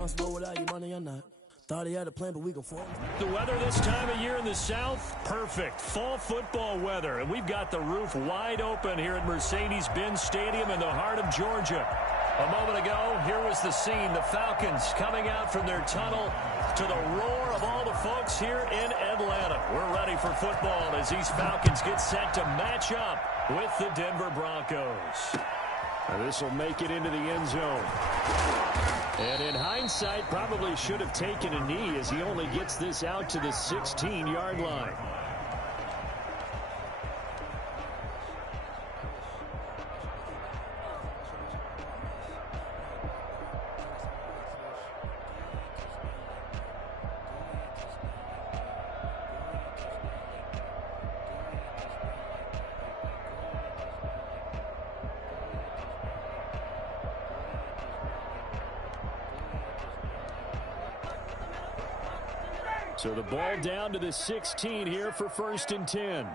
Without your money or not. Thought he had a plan, but we can fall. The weather this time of year in the South, perfect. Fall football weather. And we've got the roof wide open here at Mercedes-Benz Stadium in the heart of Georgia. A moment ago, here was the scene. The Falcons coming out from their tunnel to the roar of all the folks here in Atlanta. We're ready for football as these Falcons get set to match up with the Denver Broncos. This will make it into the end zone. And in hindsight, probably should have taken a knee as he only gets this out to the 16-yard line. So the ball down to the 16 here for 1st and 10.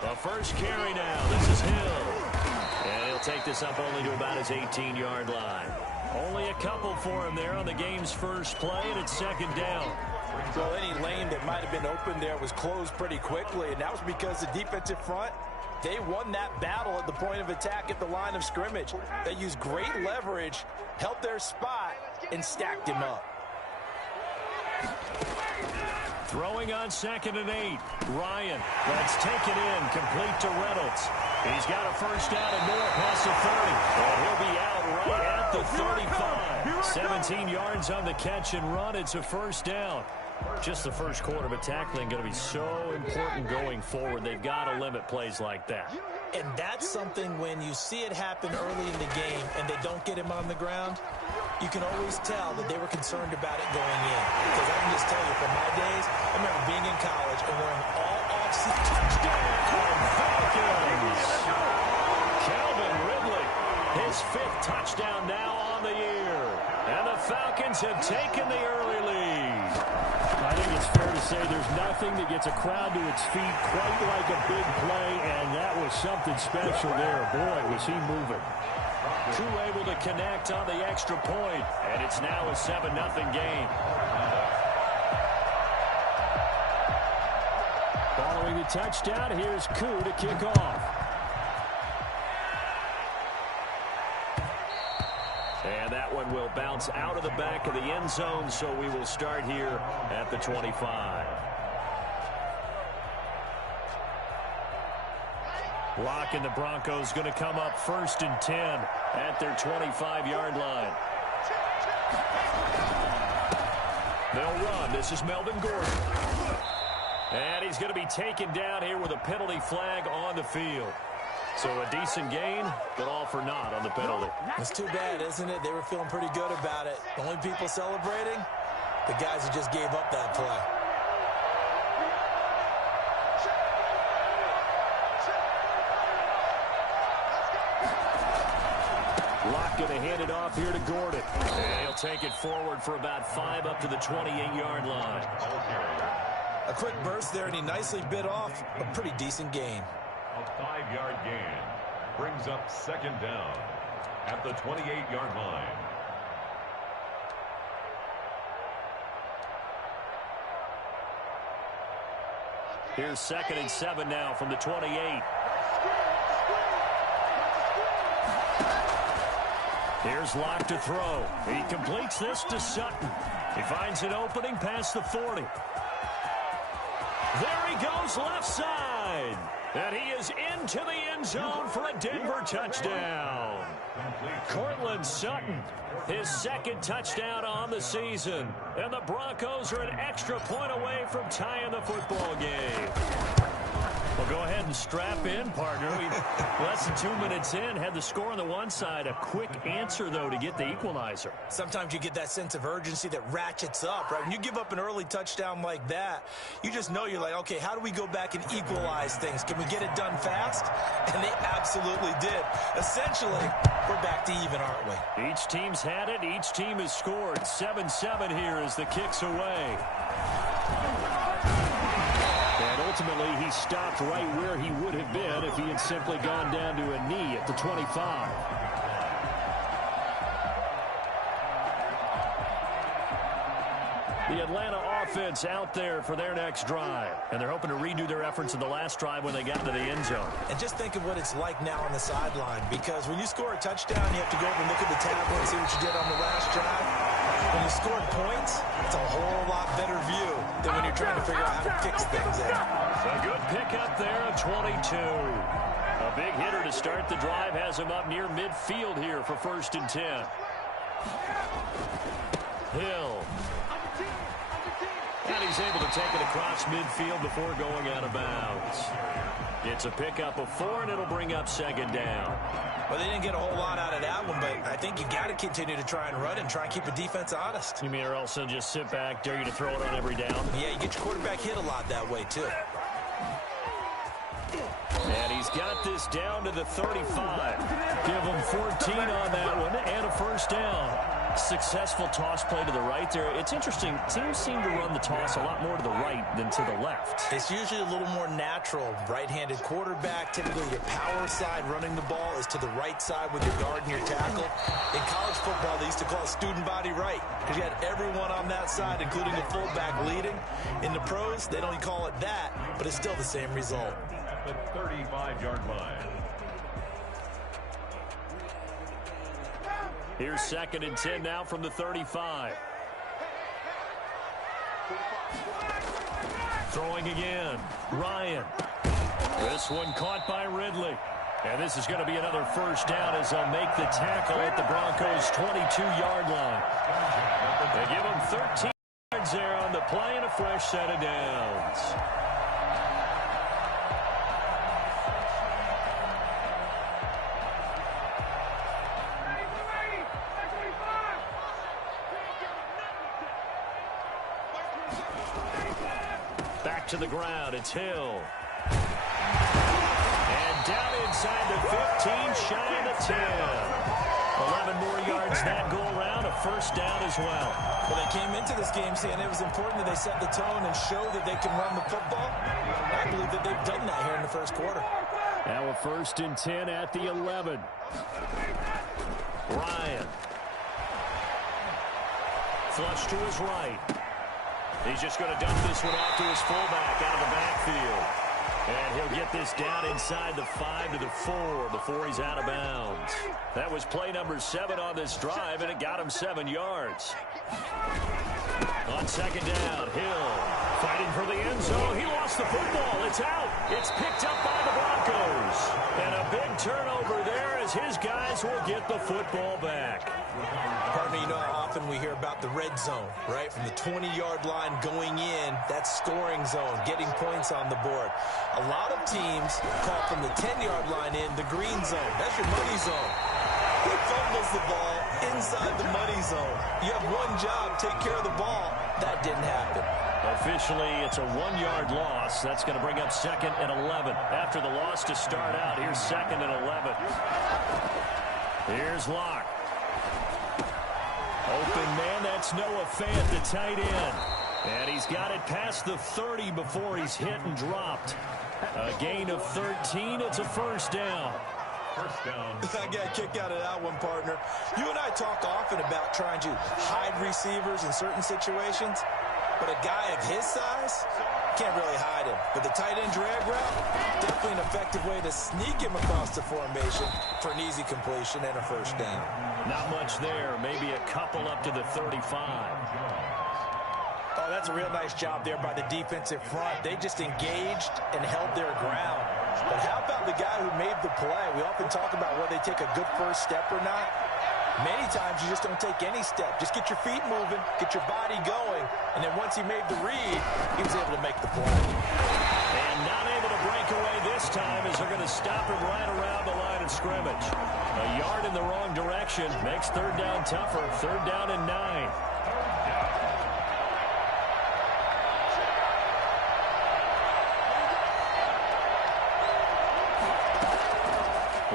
The first carry now. This is Hill. And he'll take this up only to about his 18-yard line. Only a couple for him there on the game's first play, and it's 2nd down. Well, any lane that might have been open there was closed pretty quickly, and that was because the defensive front, they won that battle at the point of attack at the line of scrimmage. They used great leverage, held their spot, and stacked him up. Throwing on 2nd and 8. Ryan, that's taken in, complete to Reynolds. He's got a first down and more past the 30. And he'll be out right at the 35. 17 yards on the catch and run. It's a first down. Just the first quarter, but tackling going to be so important going forward. They've got to limit plays like that. And that's something when you see it happen early in the game and they don't get him on the ground, you can always tell that they were concerned about it going in. Because I can just tell you from my days, I remember being in college and wearing all off-season. Touchdown, Falcons! Calvin Ridley, his 5th touchdown now on the year. And the Falcons have taken the early lead. I think it's fair to say there's nothing that gets a crowd to its feet quite like a big play, and that was something special there. Boy, was he moving. Crew able to connect on the extra point, and it's now a 7-0 game. Following the touchdown, here's Koo to kick off. And that one will bounce out of the back of the end zone, so we will start here at the 25. Block and the Broncos going to come up 1st and 10 at their 25-yard line. They'll run. This is Melvin Gordon. And he's going to be taken down here with a penalty flag on the field. So a decent gain, but all for naught on the penalty. It's too bad, isn't it? They were feeling pretty good about it. The only people celebrating, the guys who just gave up that play. Locke going to hand it off here to Gordon. And he'll take it forward for about 5 up to the 28-yard line. A quick burst there, and he nicely bit off a pretty decent gain. A 5-yard gain brings up 2nd down at the 28-yard line. Here's 2nd and 7 now from the 28. Here's Locke to throw. He completes this to Sutton. He finds an opening past the 40. There he goes left side. And he is into the end zone for a Denver touchdown. Cortland Sutton, his 2nd touchdown on the season. And the Broncos are an extra point away from tying the football game. Well, go ahead and strap in, partner. Less than 2 minutes in, had the score on the one side. A quick answer, though, to get the equalizer. Sometimes you get that sense of urgency that ratchets up, right? When you give up an early touchdown like that, you just know you're like, okay, how do we go back and equalize things? Can we get it done fast? And they absolutely did. Essentially, we're back to even, aren't we? Each team's had it. Each team has scored. 7-7 here as the kick's away. And ultimately, he stopped right where he would have been if he had simply gone down to a knee at the 25. The Atlanta offense out there for their next drive. And they're hoping to redo their efforts in the last drive when they got to the end zone. And just think of what it's like now on the sideline, because when you score a touchdown, you have to go over and look at the tablet and see what you did on the last drive. When you scored points, it's a whole lot better view than when you're trying to figure out how to fix things there. A good pickup there of 22. A big hitter to start the drive has him up near midfield here for 1st and 10. Hill. And he's able to take it across midfield before going out of bounds. It's a pickup of 4, and it'll bring up 2nd down. Well, they didn't get a whole lot out of that one, but I think you got to continue to try and run and try and keep the defense honest. You mean or else they'll just sit back, dare you to throw it on every down? Yeah, you get your quarterback hit a lot that way, too. And he's got this down to the 35. Give him 14 on that one and a 1st down. Successful toss play to the right there. It's interesting. Teams seem to run the toss a lot more to the right than to the left. It's usually a little more natural. Right-handed quarterback, typically your power side running the ball is to the right side with your guard and your tackle. In college football, they used to call it student body right because you had everyone on that side, including the fullback leading. In the pros, they don't call it that, but it's still the same result. At the 35-yard line. Here's 2nd and 10 now from the 35. Throwing again. Ryan. This one caught by Ridley. And this is going to be another 1st down as they'll make the tackle at the Broncos' 22-yard line. They give him 13 yards there on the play and a fresh set of downs. To the ground, it's Hill. And down inside the 15, shy of the 10. 11 more yards that go around, a 1st down as well. Well, they came into this game saying it was important that they set the tone and show that they can run the football. I believe that they've done that here in the 1st quarter. Now a 1st and 10 at the 11. Ryan. Flush to his right. He's just going to dump this one off to his fullback out of the backfield. And he'll get this down inside the 5 to the 4 before he's out of bounds. That was play number 7 on this drive, and it got him 7 yards. On 2nd down, Hill fighting for the end zone. He lost the football. It's out. It's picked up by the Broncos. And a big turnover there as his guys will get the football back. Partner, you know how often we hear about the red zone, right? From the 20-yard line going in, that's scoring zone, getting points on the board. A lot of teams call from the 10-yard line in the green zone. That's your money zone. He fumbles the ball inside the money zone. You have one job, take care of the ball. That didn't happen. Officially, it's a 1-yard loss. That's going to bring up 2nd and 11. After the loss to start out, here's 2nd and 11. Here's Locke. Open man, that's Noah Fant, the tight end. And he's got it past the 30 before he's hit and dropped. A gain of 13. It's a 1st down. 1st down. I got a kick out of that one, partner. You and I talk often about trying to hide receivers in certain situations, but a guy of his size can't really hide him. But the tight end drag route, definitely an effective way to sneak him across the formation for an easy completion and a 1st down. Not much there. Maybe a couple up to the 35. Oh, that's a real nice job there by the defensive front. They just engaged and held their ground. But how about the guy who made the play? We often talk about whether they take a good 1st step or not. Many times you just don't take any step. Just get your feet moving, get your body going, and then once he made the read, he was able to make the play. And not able to break away this time as they're going to stop him right around the line of scrimmage. A yard in the wrong direction makes 3rd down tougher. 3rd down and 9.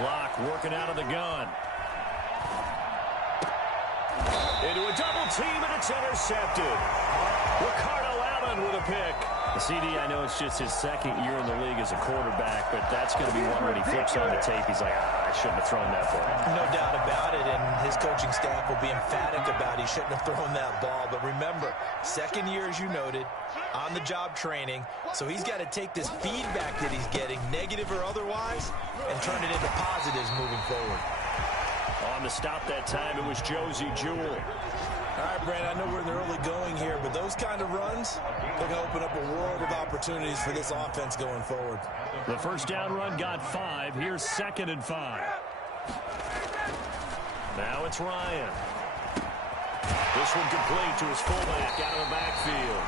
Locke working out of the gun. Into a double team, and it's intercepted. Ricardo Allen with a pick. The CD, I know it's just his 2nd year in the league as a quarterback, but that's going to be one when he flips on the tape. He's like, I shouldn't have thrown that ball. No doubt about it, and his coaching staff will be emphatic about he shouldn't have thrown that ball. But remember, second year, as you noted, on-the-job training, so he's got to take this feedback that he's getting, negative or otherwise, and turn it into positives moving forward. On the stop that time, it was Josie Jewell. All right, Brandon, I know we're in the early going here, but those kind of runs, they're going to open up a world of opportunities for this offense going forward. The first down run got 5. Here's 2nd and 5. Now it's Ryan. This one complete to his fullback out of the backfield.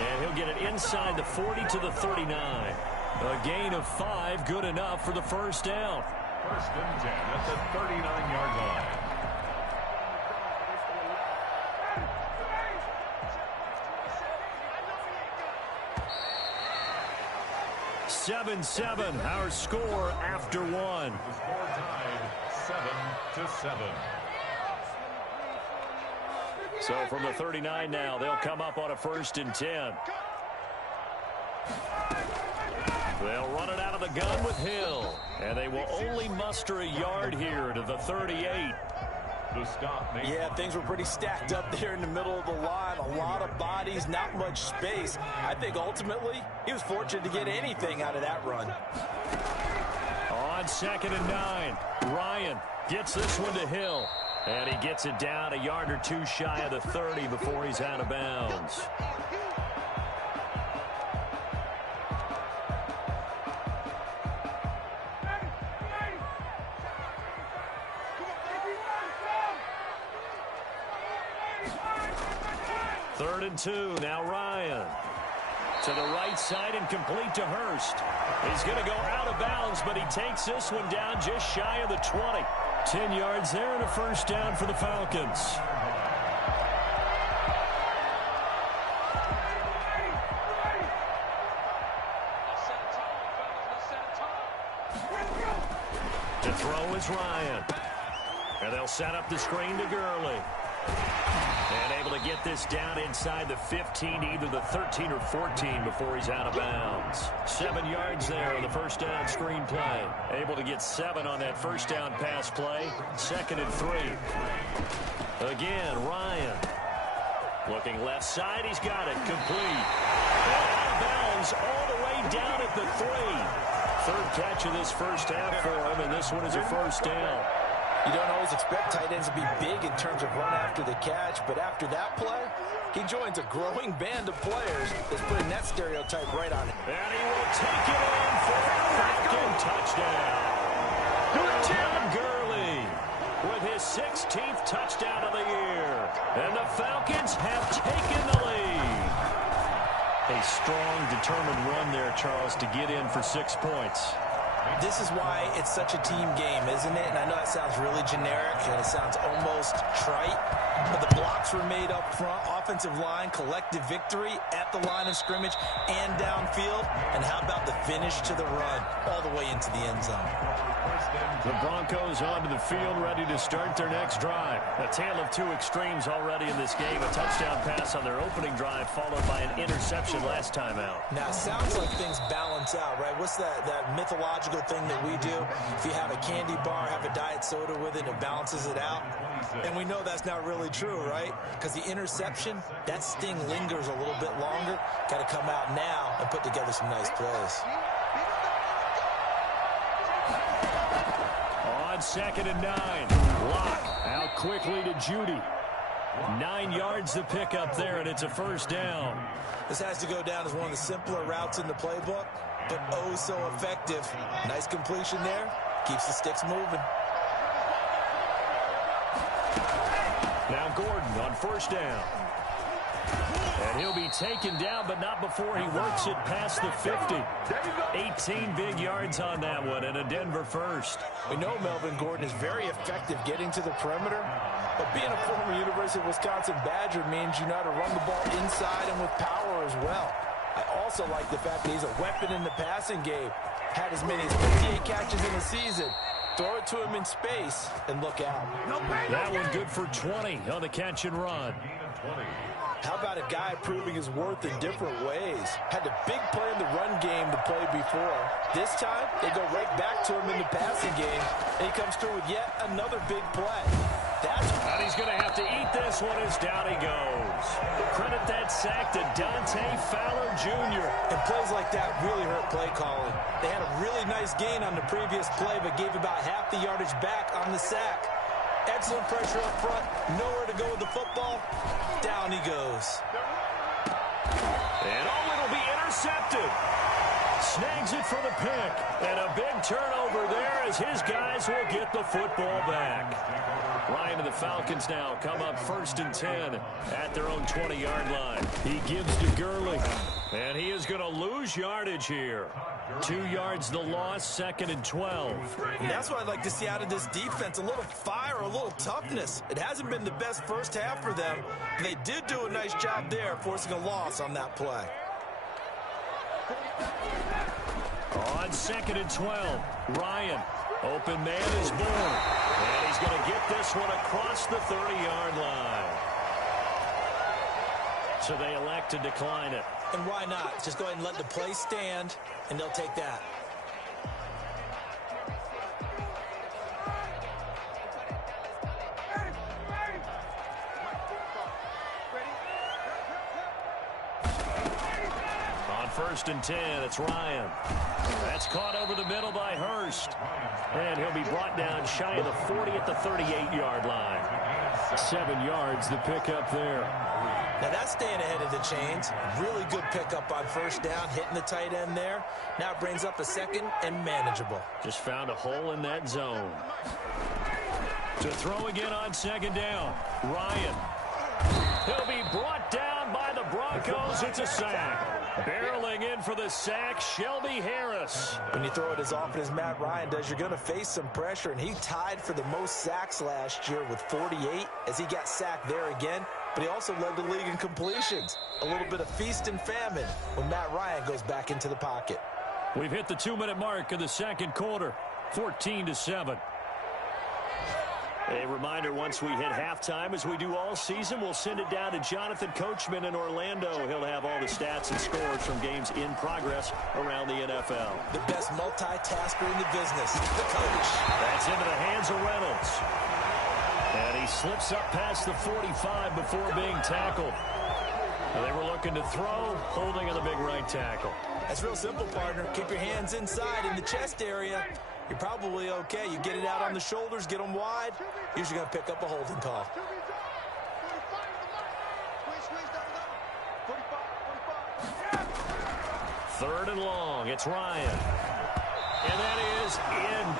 And he'll get it inside the 40 to the 39. A gain of 5, good enough for the first down. 1st and 10 at the 39-yard line. 7-7, our score after 1. The score tied 7-7. So from the 39 now, they'll come up on a 1st and 10. They'll run it out of the gun with Hill. And they will only muster a yard here to the 38. Yeah, things were pretty stacked up there in the middle of the line. A lot of bodies, not much space. I think ultimately he was fortunate to get anything out of that run. On 2nd and 9, Ryan gets this one to Hill. And he gets it down a yard or 2 shy of the 30 before he's out of bounds. Third and 2, now Ryan. To the right side and complete to Hurst. He's going to go out of bounds, but he takes this one down just shy of the 20. 10 yards there and a first down for the Falcons. To throw is Ryan. And they'll set up the screen to Gurley. And able to get this down inside the 15, either the 13 or 14 before he's out of bounds. 7 yards there on the first down screen play. Able to get 7 on that first down pass play. 2nd and 3. Again, Ryan. Looking left side, he's got it. Complete. And out of bounds all the way down at the 3. Third catch of this first half for him, and this one is a first down. You don't always expect tight ends to be big in terms of run after the catch, but after that play, he joins a growing band of players that's putting that stereotype right on it. And he will take it in for a Falcon touchdown. Tim Gurley with his 16th touchdown of the year. And the Falcons have taken the lead. A strong, determined run there, Charles, to get in for 6 points. This is why it's such a team game, isn't it? And I know that sounds really generic and it sounds almost trite, but the blocks were made up front, offensive line, collective victory at the line of scrimmage and downfield. And how about the finish to the run all the way into the end zone? The Broncos onto the field, ready to start their next drive. A tale of 2 extremes already in this game. A touchdown pass on their opening drive, followed by an interception last time out. Now, it sounds like things balance out, right? What's that mythological thing that we do? If you have a candy bar, have a diet soda with it, it balances it out. And we know that's not really true, right? Because the interception, that sting lingers a little bit longer. Got to come out now and put together some nice plays. On 2nd and 9, Locke out quickly to Judy. 9 yards to pick up there, and it's a first down. This has to go down as one of the simpler routes in the playbook, but oh so effective. Nice completion there. Keeps the sticks moving. Now Gordon on first down. And he'll be taken down, but not before he works it past the 50. 18 big yards on that one, and a Denver first. We know Melvin Gordon is very effective getting to the perimeter, but being a former University of Wisconsin Badger means you know how to run the ball inside and with power as well. I also like the fact that he's a weapon in the passing game. Had as many as 58 catches in the season. Throw it to him in space and look out. That one good for 20 on the catch and run. How about a guy proving his worth in different ways? Had a big play in the run game to play before. This time, they go right back to him in the passing game, and he comes through with yet another big play. And he's going to have to eat this one as down he goes. Credit that sack to Dante Fowler Jr. And plays like that really hurt play calling. They had a really nice gain on the previous play, but gave about half the yardage back on the sack. Excellent pressure up front. Nowhere to go with the football. Down he goes. And it'll be intercepted. Snags it for the pick. And a big turnover there as his guys will get the football back. Ryan and the Falcons now come up 1st and 10 at their own 20-yard line. He gives to Gurley. And he is going to lose yardage here. 2 yards the loss, 2nd and 12. And that's what I'd like to see out of this defense. A little fire, a little toughness. It hasn't been the best first half for them. But they did do a nice job there, forcing a loss on that play. On 2nd and 12, Ryan. Open man is born. And he's going to get this one across the 30-yard line. So they elect to decline it. And why not? Just go ahead and let the play stand, and they'll take that. On 1st and 10, it's Ryan. That's caught over the middle by Hurst. And he'll be brought down shy of the 40 at the 38-yard line. 7 yards, the pickup there. Now that's staying ahead of the chains. Really good pickup on 1st down, hitting the tight end there. Now it brings up a 2nd and manageable. Just found a hole in that zone. To throw again on 2nd down, Ryan. He'll be brought down by the Broncos. It's a sack. Barreling in for the sack, Shelby Harris. When you throw it as often as Matt Ryan does, you're going to face some pressure, and he tied for the most sacks last year with 48 as he got sacked there again, but he also led the league in completions. A little bit of feast and famine when Matt Ryan goes back into the pocket. We've hit the 2-minute mark of the 2nd quarter, 14-7. A reminder, once we hit halftime, as we do all season, we'll send it down to Jonathan Coachman in Orlando. He'll have all the stats and scores from games in progress around the NFL. The best multitasker in the business, the coach. That's into the hands of Reynolds. And he slips up past the 45 before being tackled. They were looking to throw, holding on the big right tackle. That's real simple, partner. Keep your hands inside in the chest area. You're probably okay. You get it out on the shoulders, get them wide. Usually going to pick up a holding call. 3rd and long. It's Ryan. And that is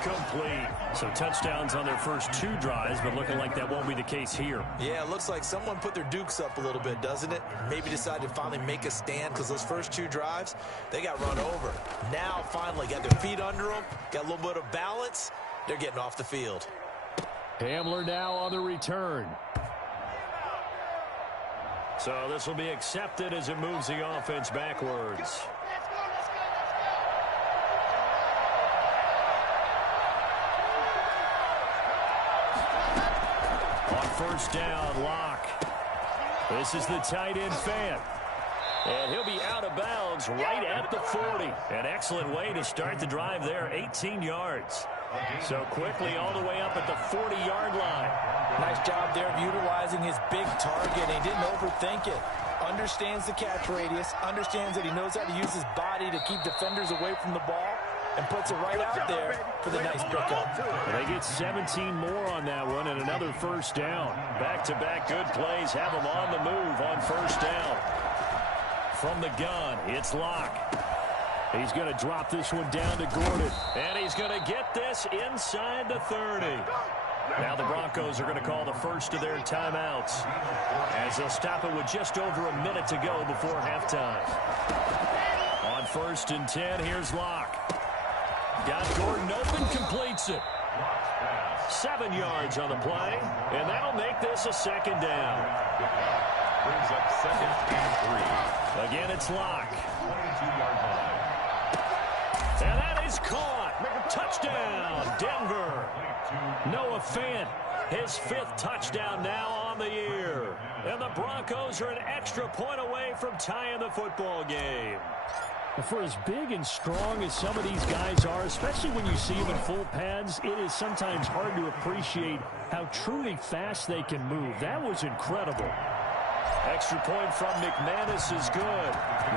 incomplete. So touchdowns on their first 2 drives, but looking like that won't be the case here. Yeah, it looks like someone put their dukes up a little bit, doesn't it? Maybe decided to finally make a stand because those first 2 drives, they got run over. Now, finally, got their feet under them, got a little bit of balance. They're getting off the field. Hamler now on the return. So this will be accepted as it moves the offense backwards. On 1st down, Locke. This is the tight end Fant. And he'll be out of bounds right at the 40. An excellent way to start the drive there, 18 yards. So quickly all the way up at the 40-yard line. Nice job there of utilizing his big target. He didn't overthink it. Understands the catch radius. Understands that he knows how to use his body to keep defenders away from the ball. And puts it right out there for the nice pickup. They get 17 more on that one and another 1st down. Back-to-back good plays have them on the move on 1st down. From the gun, it's Locke. He's going to drop this one down to Gordon. And he's going to get this inside the 30. Now the Broncos are going to call the first of their timeouts as they'll stop it with just over a minute to go before halftime. On 1st and 10, here's Locke. Got Gordon open, completes it. 7 yards on the play, and that'll make this a 2nd down. Brings up 2nd and 3. Again, it's Locke. 22-yard line. And that is caught. Touchdown, Denver. Noah Fant, his 5th touchdown now on the year. And the Broncos are an extra point away from tying the football game. For as big and strong as some of these guys are, especially when you see them in full pads, it is sometimes hard to appreciate how truly fast they can move. That was incredible. Extra point from McManus is good.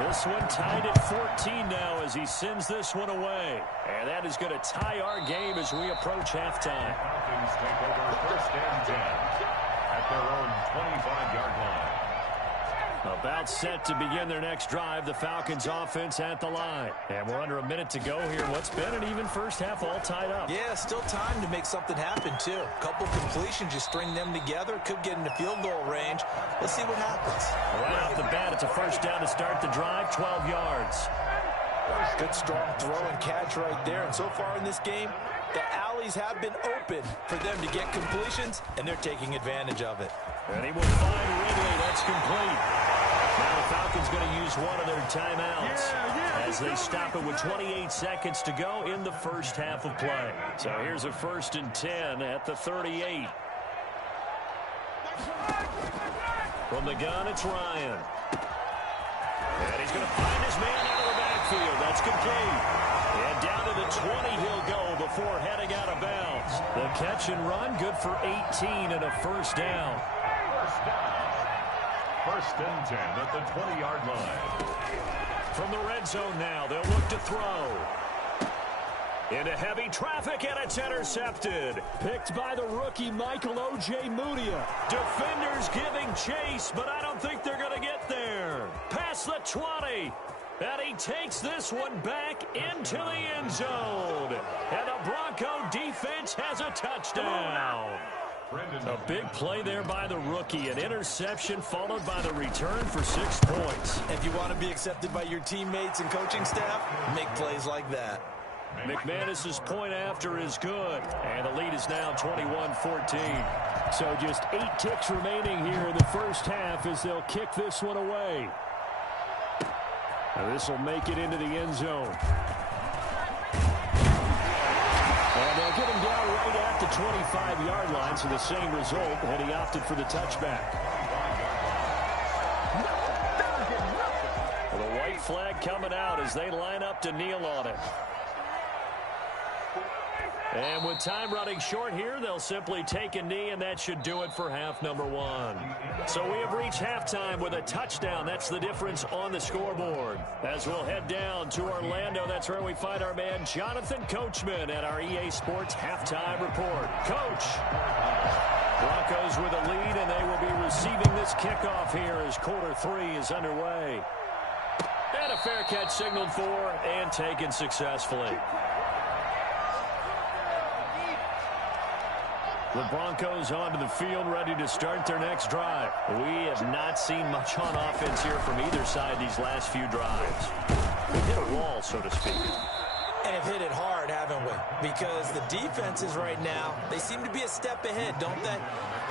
This one tied at 14 now as he sends this one away. And that is going to tie our game as we approach halftime. Falcons take over first and 10 at their own 25-yard line. About set to begin their next drive, the Falcons offense at the line. And we're under a minute to go here. What's been an even first half all tied up. Yeah, still time to make something happen, too. A couple completions, you string them together, could get into field goal range. Let's see what happens. Right off the bat, it's a first down to start the drive, 12 yards. Good strong throw and catch right there. And so far in this game, the alleys have been open for them to get completions, and they're taking advantage of it. And he will find Ridley. That's complete. Now the Falcons going to use one of their timeouts as they stop it with 28 seconds to go in the first half of play. So here's a 1st and 10 at the 38. From the gun, it's Ryan. And he's going to find his man out of the backfield. That's complete. And down to the 20 he'll go before heading out of bounds. The catch and run, good for 18 and a first down. First and 10 at the 20-yard line. From the red zone now, they'll look to throw. Into heavy traffic, and it's intercepted. Picked by the rookie, Michael O.J. Mudia. Defenders giving chase, but I don't think they're going to get there. Past the 20. And he takes this one back into the end zone. And the Bronco defense has a touchdown. A big play there by the rookie. An interception followed by the return for 6 points. If you want to be accepted by your teammates and coaching staff, make plays like that. McManus's point after is good. And the lead is now 21-14. So just 8 ticks remaining here in the first half as they'll kick this one away. This will make it into the end zone. And they'll get him down right at the 25-yard line, so the same result, and he opted for the touchback. Well, the white flag coming out as they line up to kneel on it. And with time running short here, they'll simply take a knee, and that should do it for half number 1. So we have reached halftime with a touchdown. That's the difference on the scoreboard. As we'll head down to Orlando, that's where we find our man Jonathan Coachman at our EA Sports Halftime Report. Coach, Broncos with a lead, and they will be receiving this kickoff here as quarter 3 is underway. And a fair catch signaled for and taken successfully. The Broncos onto the field, ready to start their next drive. We have not seen much on offense here from either side these last few drives. We've hit a wall, so to speak. And have hit it hard, haven't we? Because the defenses right now, they seem to be a step ahead, don't they?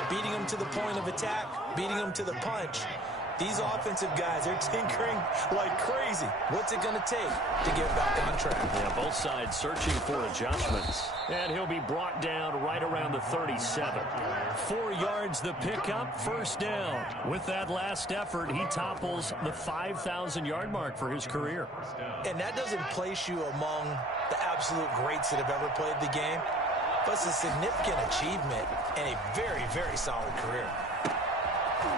Beating them to the point of attack, beating them to the punch. These offensive guys, they're tinkering like crazy. What's it going to take to get back on track? Yeah, both sides searching for adjustments. And he'll be brought down right around the 37. 4 yards the pickup, first down. With that last effort, he topples the 5,000-yard mark for his career. And that doesn't place you among the absolute greats that have ever played the game. But it's a significant achievement and a very, very solid career.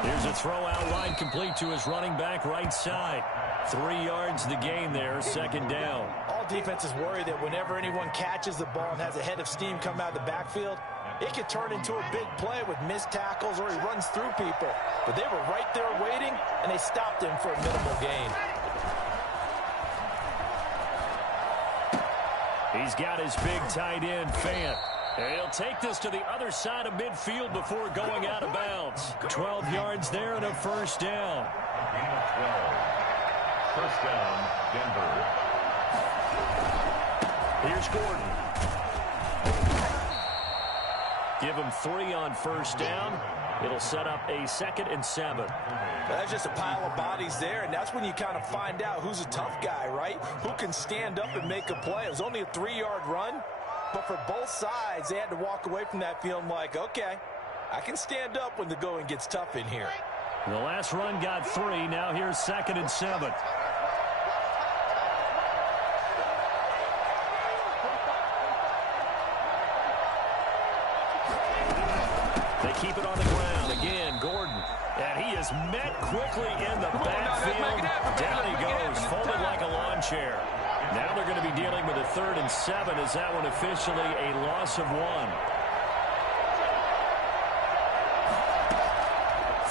Here's a throw out wide, complete to his running back right side. 3 yards the gain there, second down. All defenses worry that whenever anyone catches the ball and has a head of steam come out of the backfield, it could turn into a big play with missed tackles or he runs through people. But they were right there waiting, and they stopped him for a minimal gain. He's got his big tight end, Fant. And he'll take this to the other side of midfield before going out of bounds. 12 yards there and a first down. Gain of 12. First down, Denver. Here's Gordon. Give him 3 on first down. It'll set up a 2nd and 7. That's just a pile of bodies there, and that's when you kind of find out who's a tough guy, right? Who can stand up and make a play. It was only a 3-yard run, but for both sides, they had to walk away from that feeling like, okay, I can stand up when the going gets tough in here. The last run got 3. Now here's 2nd and 7. They keep it on the ground. Again, Gordon. And he is met quickly in the backfield. Down he goes, folded like a lawn chair. Now they're going to be dealing with a 3rd and 7. Is that one officially a loss of 1?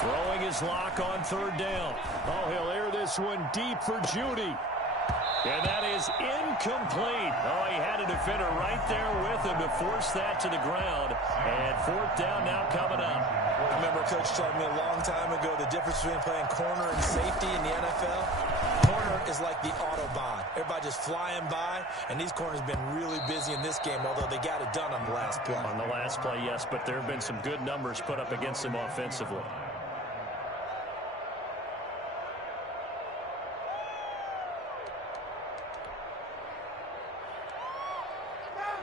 Throwing his lock on 3rd down. Oh, he'll air this one deep for Judy. And that is incomplete. Oh, he had a defender right there with him to force that to the ground. And 4th down now coming up. I remember Coach telling me a long time ago the difference between playing corner and safety in the NFL. Corner is like the Autobahn. Everybody just flying by, and these corners have been really busy in this game, although they got it done on the last play. On the last play, yes, but there have been some good numbers put up against them offensively.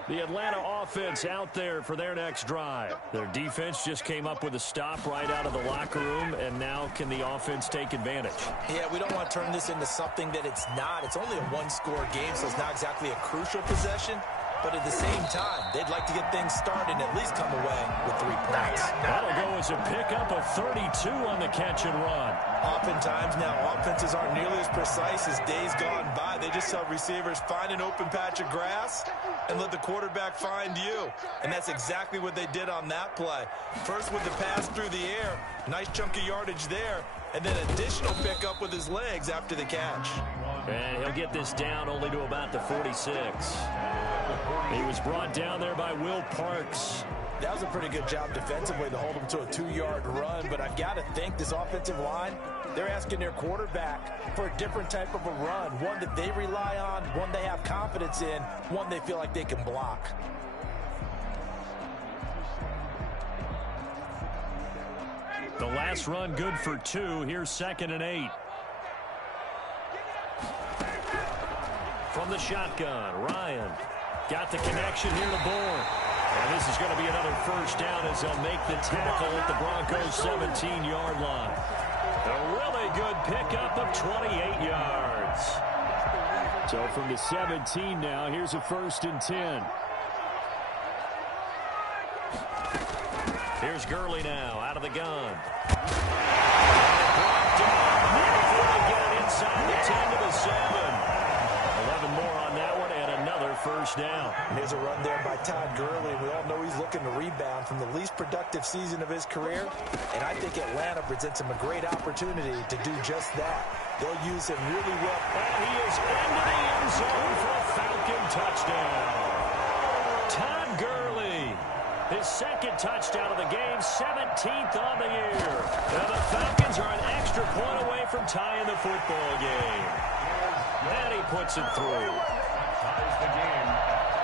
The Atlanta offense out there for their next drive. Their defense just came up with a stop right out of the locker room, and now can the offense take advantage? Yeah, we don't want to turn this into something that it's not. It's only a 1-score game, so it's not exactly a crucial possession. But at the same time, they'd like to get things started and at least come away with 3 points. That'll go as a pickup of 32 on the catch and run. Oftentimes now, offenses aren't nearly as precise as days gone by. They just tell receivers, find an open patch of grass and let the quarterback find you. And that's exactly what they did on that play. First with the pass through the air, nice chunk of yardage there, and then additional pickup with his legs after the catch. And he'll get this down only to about the 46. He was brought down there by Will Parks. That was a pretty good job defensively to hold him to a 2-yard run, but I've got to think this offensive line, they're asking their quarterback for a different type of a run, one that they rely on, one they have confidence in, one they feel like they can block. The last run good for 2. Here's 2nd and 8. From the shotgun, Ryan got the connection here to Bourne. And this is going to be another 1st down as they'll make the tackle at the Broncos' 17-yard line. A really good pickup of 28 yards. So from the 17 now, here's a 1st and 10. Here's Gurley now out of the gun. Brought down before they get it inside the 10 to the 7. 11 more on that one and another 1st down. There's a run there by Todd Gurley. We all know he's looking to rebound from the least productive season of his career. And I think Atlanta presents him a great opportunity to do just that. They'll use him really well. And he is into the end zone for a Falcon touchdown. Todd Gurley, his 2nd touchdown of the game, 17th on the year. Now the Falcons are an extra point away from tying the football game. And he puts it through. Ties the game,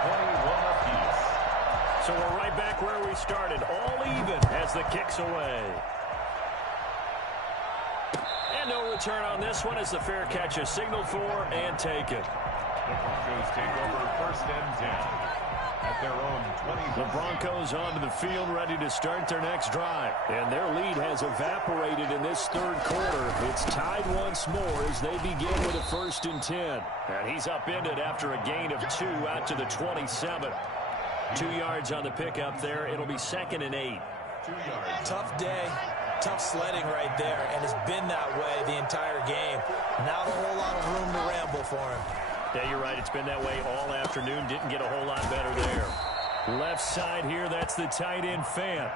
21 apiece. So we're right back where we started, all even as the kick's away. And no return on this one as the fair catch is signaled for and taken. The Broncos take over 1st and 10 at their own 20. The Broncos onto the field ready to start their next drive. And their lead has evaporated in this 3rd quarter. It's tied once more as they begin with a 1st and 10. And he's upended after a gain of 2 out to the 27. 2 yards on the pickup there. It'll be 2nd and 8. 2 yards. Tough day, tough sledding right there, and it's been that way the entire game. Not a whole lot of room to ramble for him. Yeah, you're right. It's been that way all afternoon. Didn't get a whole lot better there. Left side here, that's the tight end Fant.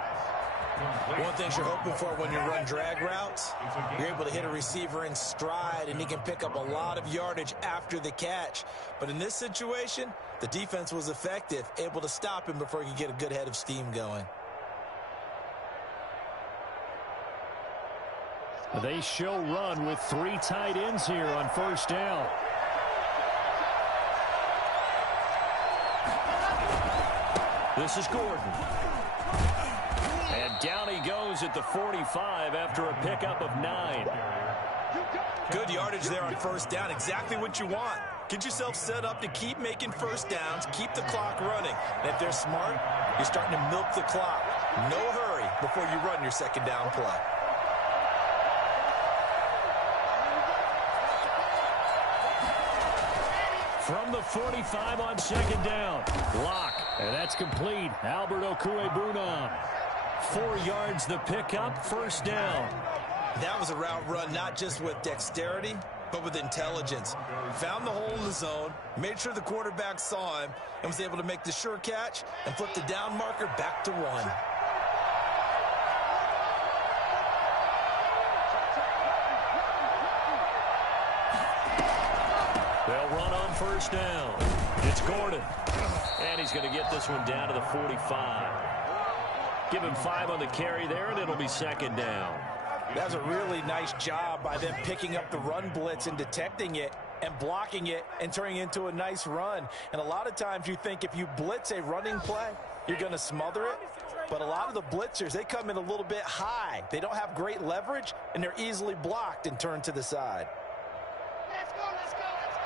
One thing you're hoping for when you run drag routes, you're able to hit a receiver in stride, and he can pick up a lot of yardage after the catch. But in this situation, the defense was effective, able to stop him before he could get a good head of steam going. They show run with 3 tight ends here on 1st down. This is Gordon. And down he goes at the 45 after a pickup of 9. Good yardage there on 1st down. Exactly what you want. Get yourself set up to keep making 1st downs, keep the clock running. And if they're smart, you're starting to milk the clock. No hurry before you run your 2nd down play. from the 45 on second down. Block, and that's complete. Albert Okwuegbunam. 4 yards the pickup, first down. That was a route run, not just with dexterity, but with intelligence. Found the hole in the zone, made sure the quarterback saw him, and was able to make the sure catch and flip the down marker back to 1. They'll run on first down. It's Gordon. And he's going to get this one down to the 45. Give him 5 on the carry there, and it'll be second down. That's a really nice job by them picking up the run blitz and detecting it and blocking it and turning it into a nice run. And a lot of times you think if you blitz a running play, you're going to smother it. But a lot of the blitzers, they come in a little bit high. They don't have great leverage, and they're easily blocked and turned to the side. Let's go, let's go, let's go.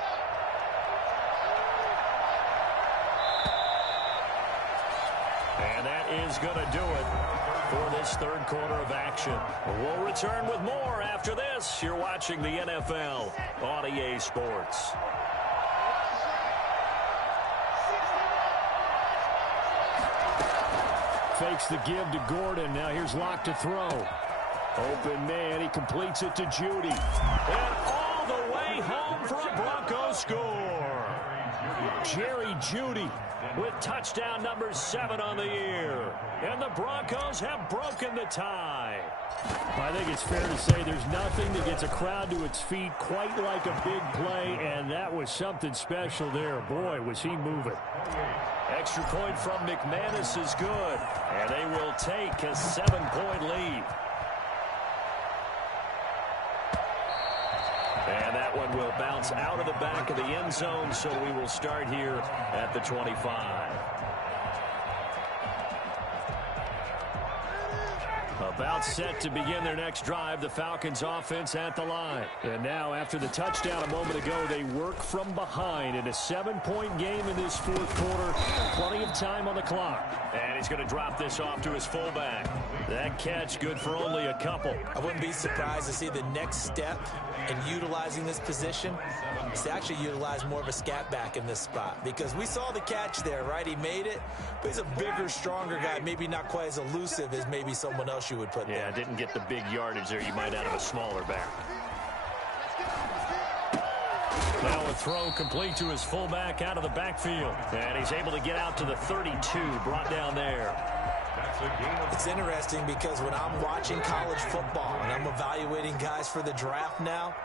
And that is going to do it for this third quarter of action. We'll return with more after this. You're watching the NFL on EA Sports. Fakes the give to Gordon. Now here's Locke to throw. Open man. He completes it to Judy. And all the way home for a Broncos score. Jerry Judy with touchdown number 7 on the year. And the Broncos have broken the tie. I think it's fair to say there's nothing that gets a crowd to its feet quite like a big play, and that was something special there. Boy, was he moving. Extra point from McManus is good, and they will take a 7-point lead. And that one will bounce out of the back of the end zone, so we will start here at the 25. About set to begin their next drive, the Falcons offense at the line. And now, after the touchdown a moment ago, they work from behind in a 7-point game in this fourth quarter. Plenty of time on the clock. And he's going to drop this off to his fullback. That catch good for only a couple. I wouldn't be surprised to see the next step in utilizing this position is to actually utilize more of a scat back in this spot, because we saw the catch there, right? He made it, but he's a bigger, stronger guy, maybe not quite as elusive as maybe someone else you would put there. Yeah, didn't get the big yardage there you might out of a smaller back. Now a throw complete to his fullback out of the backfield. And he's able to get out to the 32, brought down there. It's interesting because when I'm watching college football and I'm evaluating guys for the draft now,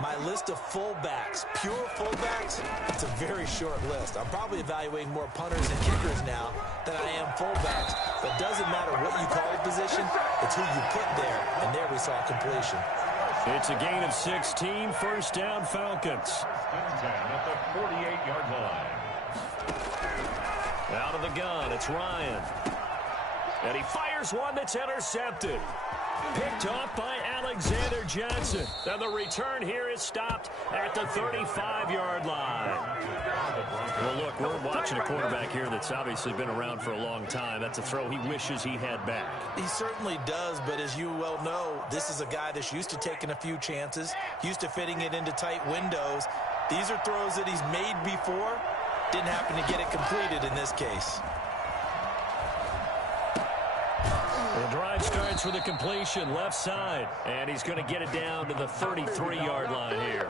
my list of fullbacks, pure fullbacks, it's a very short list. I'm probably evaluating more punters and kickers now than I am fullbacks. But it doesn't matter what you call the position, it's who you put there. And there we saw completion. It's a gain of 16, first down Falcons. At the 48-yard line. Out of the gun, it's Ryan. And he fires one that's intercepted. Picked off by Alexander Johnson. And the return here is stopped at the 35-yard line. Well, look, we're watching a quarterback here that's obviously been around for a long time. That's a throw he wishes he had back. He certainly does, but as you well know, this is a guy that's used to taking a few chances, used to fitting it into tight windows. These are throws that he's made before. Didn't happen to get it completed in this case. The drive starts with a completion left side, and he's going to get it down to the 33-yard line here.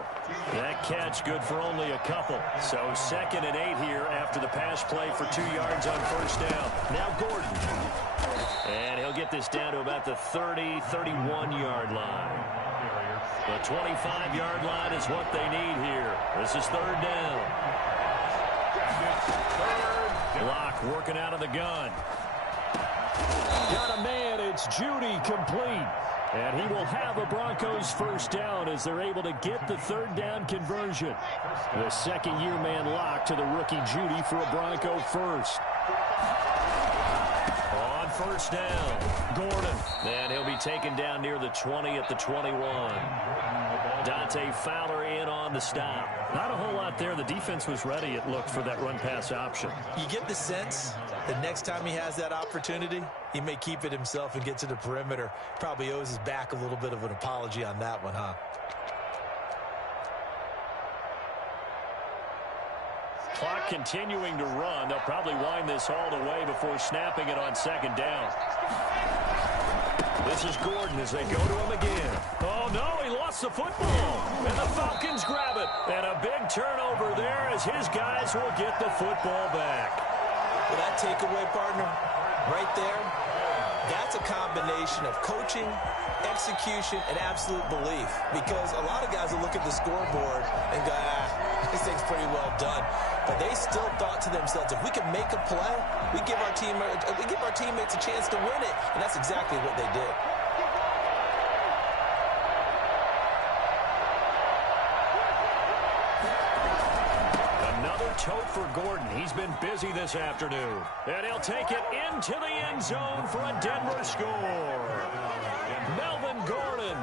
That catch good for only a couple. So 2nd and 8 here after the pass play for 2 yards on first down. Now Gordon. And he'll get this down to about the 30, 31-yard line. The 25-yard line is what they need here. This is 3rd down. Locke working out of the gun. Got a man, it's Judy complete. And he will have a Broncos first down as they're able to get the 3rd down conversion. The second-year man Locke to the rookie Judy for a Bronco first. On first down, Gordon. And he'll be taken down near the 20 at the 21. Dante Fowler in on the stop. Not a whole lot there. The defense was ready, it looked, for that run-pass option. You get the sense the next time he has that opportunity, he may keep it himself and get to the perimeter. Probably owes his back a little bit of an apology on that one, huh? Clock continuing to run. They'll probably wind this all the way before snapping it on second down. This is Gordon as they go to him again. Oh, no, he lost the football. And the Falcons grab it. And a big turnover there as his guys will get the football back. Well, that takeaway, partner, right there, that's a combination of coaching, execution, and absolute belief. Because a lot of guys will look at the scoreboard and go, this thing's pretty well done. But they still thought to themselves, if we can make a play, we give our teammates a chance to win it. And that's exactly what they did. Another tote for Gordon. He's been busy this afternoon. And he'll take it into the end zone for a Denver score. Melvin Gordon,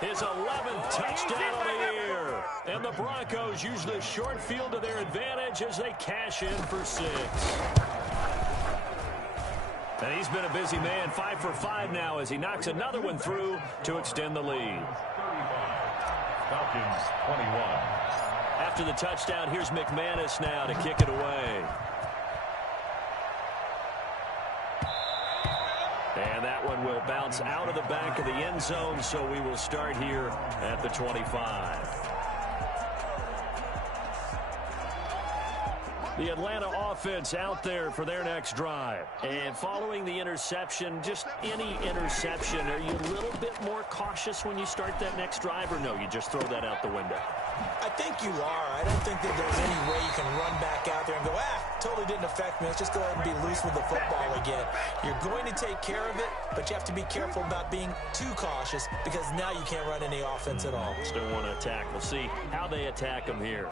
his 11th touchdown of the year. And the Broncos use the short field to their advantage as they cash in for 6. And he's been a busy man, 5 for 5 now as he knocks another one through to extend the lead. Falcons 21. After the touchdown, here's McManus now to kick it away. And that one will bounce out of the back of the end zone, so we will start here at the 25. The Atlanta offense out there for their next drive. And following the interception, just any interception, are you a little bit more cautious when you start that next drive, or no, you just throw that out the window? I think you are. I don't think that there's any way you can run back out there and go, totally didn't affect me. Let's just go ahead and be loose with the football again. You're going to take care of it, but you have to be careful about being too cautious because now you can't run any offense at all. Still want to attack. We'll see how they attack them here.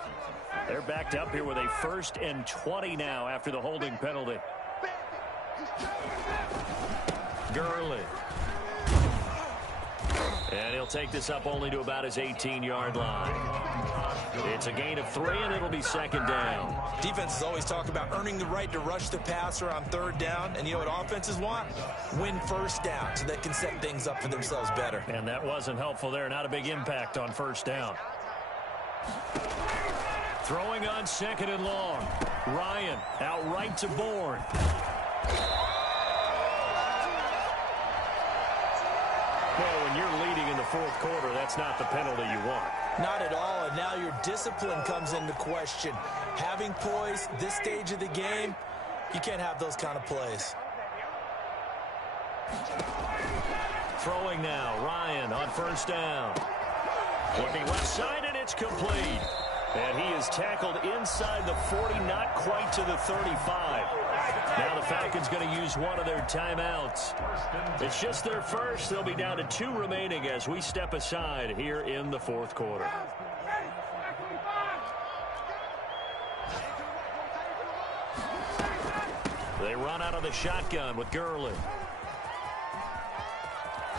They're backed up here with a 1st and 20 now after the holding penalty. Gurley. And he'll take this up only to about his 18-yard line. It's a gain of 3, and it'll be 2nd down. Defenses always talk about earning the right to rush the passer on 3rd down. And you know what offenses want? Win 1st down so they can set things up for themselves better. And that wasn't helpful there. Not a big impact on 1st down. Throwing on 2nd and long. Ryan out right to Bourne. Well, when you're leading in the 4th quarter, that's not the penalty you want. Not at all, and now your discipline comes into question. Having poise this stage of the game, you can't have those kind of plays. Throwing now, Ryan on 1st down. Looking left side, and it's complete. And he is tackled inside the 40, not quite to the 35. Now the Falcons going to use one of their timeouts. It's just their first. They'll be down to 2 remaining as we step aside here in the 4th quarter. They run out of the shotgun with Gurley.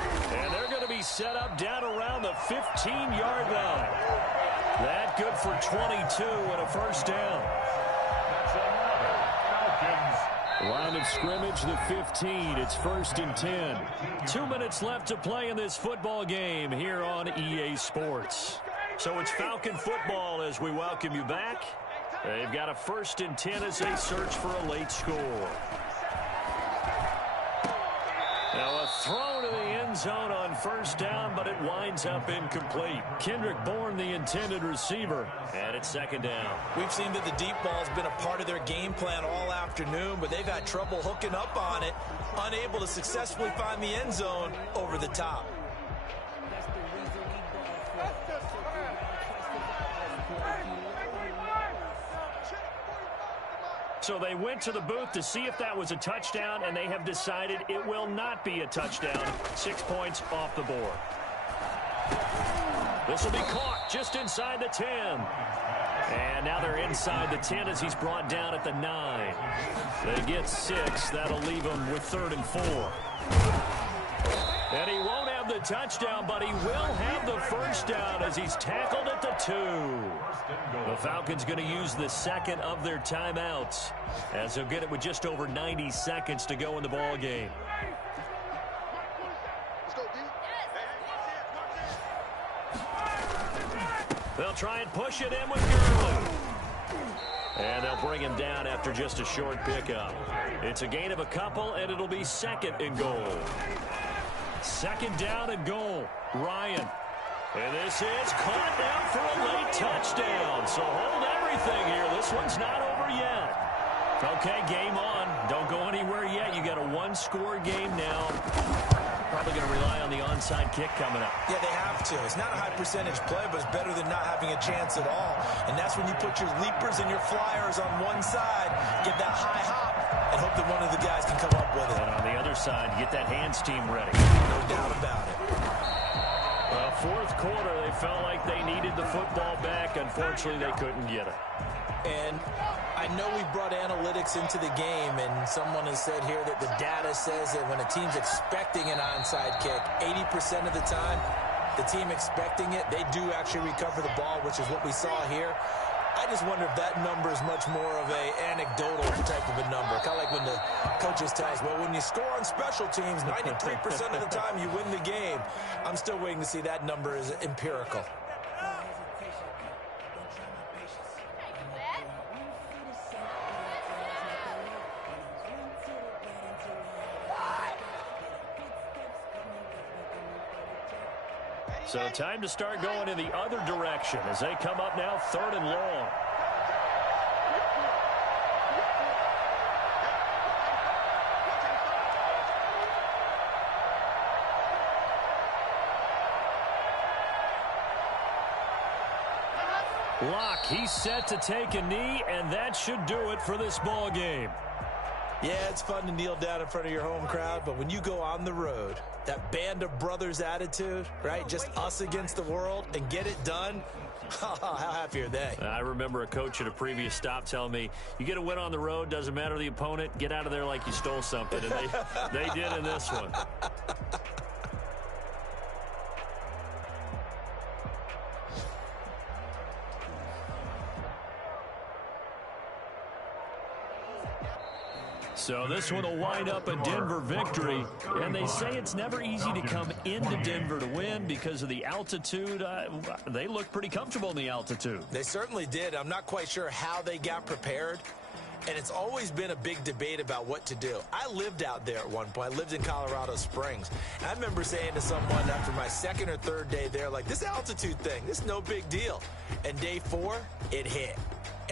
And they're going to be set up down around the 15-yard line. That good for 22 and a 1st down. Line of scrimmage, the 15. It's 1st and 10. 2 minutes left to play in this football game here on EA Sports. So it's Falcon football as we welcome you back. They've got a 1st and 10 as they search for a late score. Now a throw to the end zone on 1st down, but it winds up incomplete. Kendrick Bourne, the intended receiver, and it's 2nd down. We've seen that the deep ball's been a part of their game plan all afternoon, but they've had trouble hooking up on it, unable to successfully find the end zone over the top. So they went to the booth to see if that was a touchdown, and they have decided it will not be a touchdown. 6 points off the board. This will be caught just inside the 10. And now they're inside the 10 as he's brought down at the 9. They get 6. That'll leave them with 3rd and 4. And he won't have the touchdown, but he will have the 1st down as he's tackled at the 2. The Falcons going to use the 2nd of their timeouts as they'll get it with just over 90 seconds to go in the ball game. They'll try and push it in with Gurley. And they'll bring him down after just a short pickup. It's a gain of a couple, and it'll be 2nd and goal. 2nd down and goal. Ryan. And this is caught down for a late touchdown. So hold everything here. This one's not over yet. Okay, game on. Don't go anywhere yet. You got a one-score game now. Probably going to rely on the onside kick coming up. Yeah, they have to. It's not a high-percentage play, but it's better than not having a chance at all. And that's when you put your leapers and your flyers on one side, get that high hop, and hope that one of the guys can come up with it. And on the other side, get that hands team ready. No doubt about it. Well, 4th quarter, they felt like they needed the football back. Unfortunately, they couldn't get it. And I know we brought analytics into the game, and someone has said here that the data says that when a team's expecting an onside kick, 80% of the time, the team expecting it, they do actually recover the ball, which is what we saw here. I just wonder if that number is much more of a anecdotal type of a number. Kind of like when the coaches tell us, well, when you score on special teams, 93% of the time you win the game. I'm still waiting to see that number is empirical. So time to start going in the other direction as they come up now 3rd and long. Locke, he's set to take a knee, and that should do it for this ball game. Yeah, it's fun to kneel down in front of your home crowd, but when you go on the road, that band of brothers attitude, right? Just us against the world and get it done. How happy are they? I remember a coach at a previous stop telling me, you get a win on the road, doesn't matter the opponent, get out of there like you stole something. And they did in this one. So this one will wind up a Denver victory. And they say it's never easy to come into Denver to win because of the altitude. They look pretty comfortable in the altitude. They certainly did. I'm not quite sure how they got prepared. And it's always been a big debate about what to do. I lived out there at one point. I lived in Colorado Springs. And I remember saying to someone after my 2nd or 3rd day there, like, this altitude thing, this is no big deal. And day 4, it hit.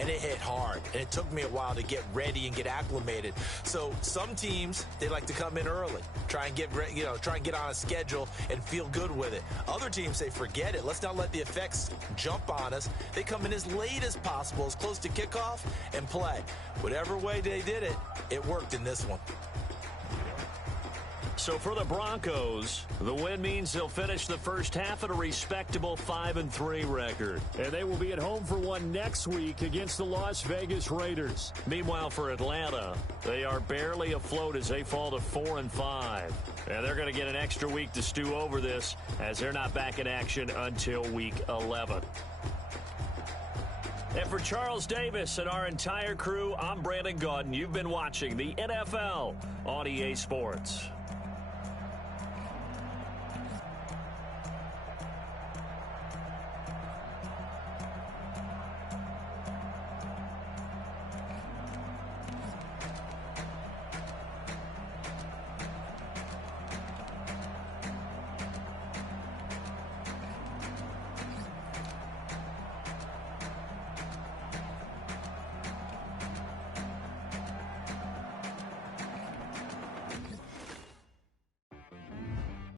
And it hit hard. And it took me a while to get ready and get acclimated. So some teams, they like to come in early, try and get on a schedule and feel good with it. Other teams say, forget it. Let's not let the effects jump on us. They come in as late as possible, as close to kickoff, and play. Whatever way they did it, it worked in this one. So for the Broncos, the win means they'll finish the first half at a respectable 5-3 record. And they will be at home for one next week against the Las Vegas Raiders. Meanwhile, for Atlanta, they are barely afloat as they fall to 4-5. And they're going to get an extra week to stew over this as they're not back in action until week 11. And for Charles Davis and our entire crew, I'm Brandon Gaudin. You've been watching the NFL on EA Sports.